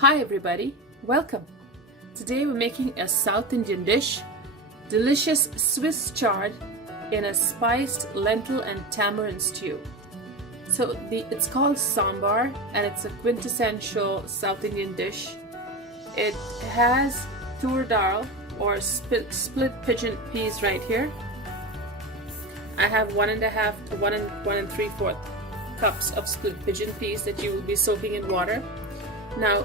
Hi everybody, welcome. Today we're making a South Indian dish, delicious Swiss chard in a spiced lentil and tamarind stew. So it's called sambar and it's a quintessential South Indian dish. It has tur dal or split pigeon peas right here. I have 1.5 to 1 3/4 cups of split pigeon peas that you will be soaking in water. Now,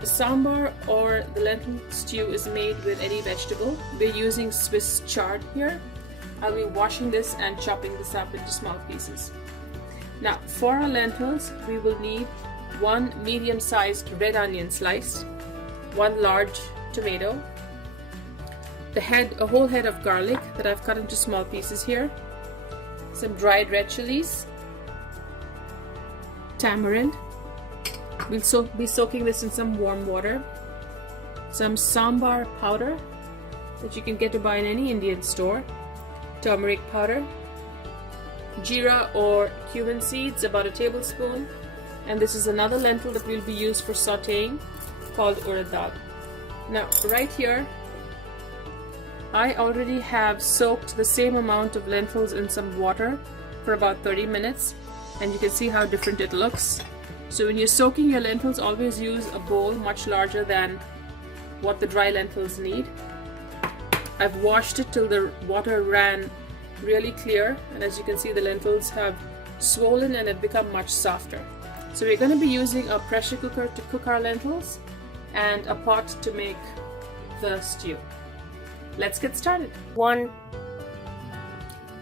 the sambar or the lentil stew is made with any vegetable. We're using Swiss chard here. I'll be washing this and chopping this up into small pieces. Now, for our lentils, we will need 1 medium-sized red onion sliced, 1 large tomato, a whole head of garlic that I've cut into small pieces here, some dried red chilies, tamarind. We'll be soaking this in some warm water, some sambar powder that you can get to buy in any Indian store, turmeric powder, jeera or cumin seeds, about a tablespoon, and this is another lentil that will be used for sauteing called urad dal. Now right here I already have soaked the same amount of lentils in some water for about 30 minutes, and you can see how different it looks. So when you're soaking your lentils, always use a bowl much larger than what the dry lentils need. I've washed it till the water ran really clear, and as you can see the lentils have swollen and have become much softer. So we're going to be using a pressure cooker to cook our lentils and a pot to make the stew. Let's get started.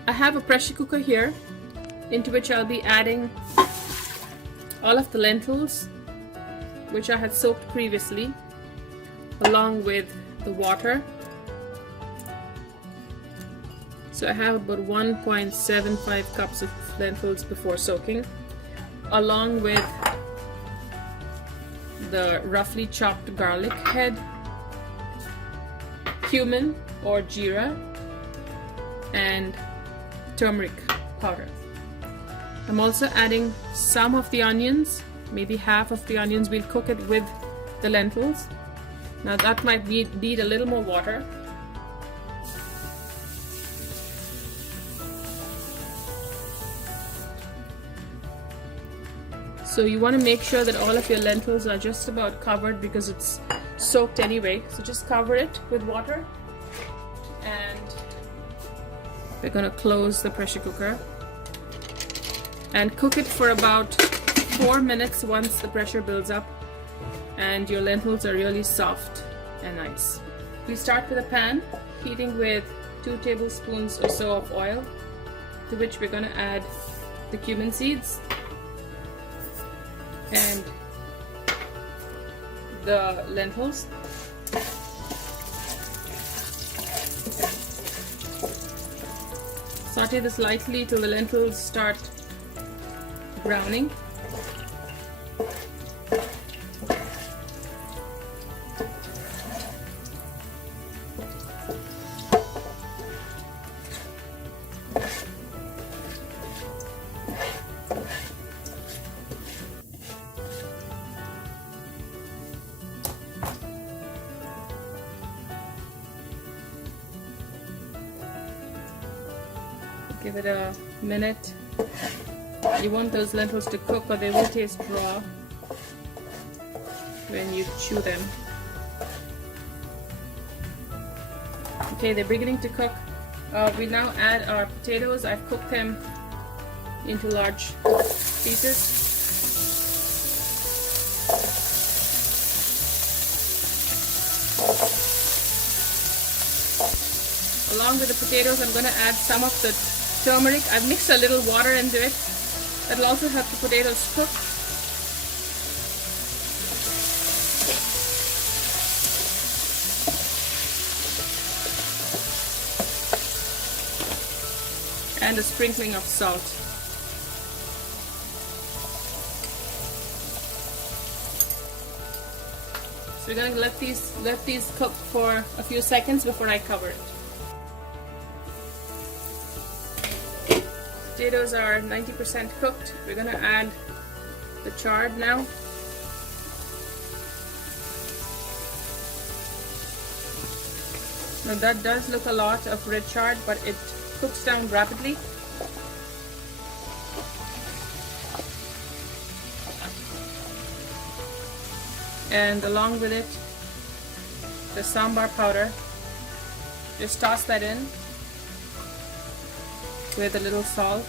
I have a pressure cooker here into which I'll be adding all of the lentils which I had soaked previously, along with the water. So I have about 1.75 cups of lentils before soaking, along with the roughly chopped garlic head, cumin or jeera, and turmeric powder. I'm also adding some of the onions, maybe half of the onions. We'll cook it with the lentils. Now that might need a little more water. So you want to make sure that all of your lentils are just about covered because it's soaked anyway. So just cover it with water, and we're going to close the pressure cooker and cook it for about 4 minutes once the pressure builds up and your lentils are really soft and nice. We start with a pan, heating with 2 tablespoons or so of oil, to which we're going to add the cumin seeds and the lentils. Saute this lightly till the lentils start browning. Give it a minute. You want those lentils to cook or they will taste raw when you chew them. Okay, they're beginning to cook. We now add our potatoes. I've cooked them into large pieces. Along with the potatoes, I'm going to add some of the turmeric. I've mixed a little water into it. That'll also help the potatoes cook. And a sprinkling of salt. So we're going to let these cook for a few seconds before I cover it. Potatoes are 90% cooked. We're going to add the chard now. Now that does look a lot of red chard, but it cooks down rapidly. And along with it, the sambar powder. Just toss that in with a little salt.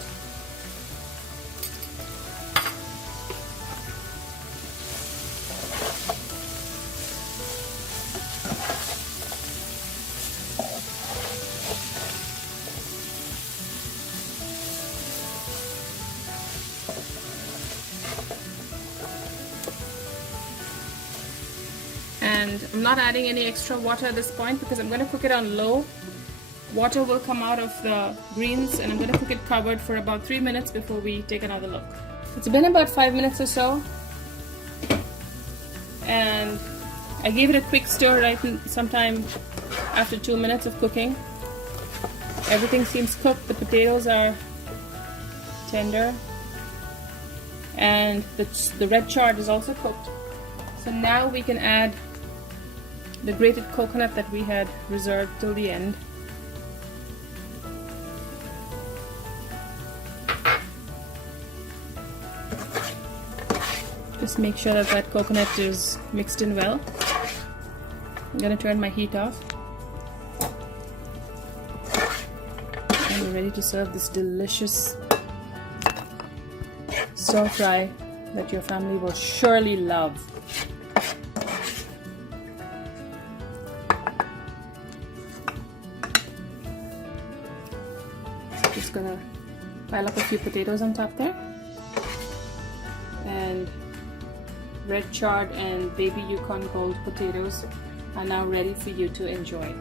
And I'm not adding any extra water at this point because I'm going to cook it on low. Water will come out of the greens, and I'm going to cook it covered for about 3 minutes before we take another look. It's been about 5 minutes or so, and I gave it a quick stir right sometime after 2 minutes of cooking. Everything seems cooked. The potatoes are tender, and the red chard is also cooked. So now we can add the grated coconut that we had reserved till the end. Just make sure that that coconut is mixed in well. I'm going to turn my heat off. And we're ready to serve this delicious stir fry that your family will surely love. Just gonna pile up a few potatoes on top there, and red chard and baby Yukon gold potatoes are now ready for you to enjoy.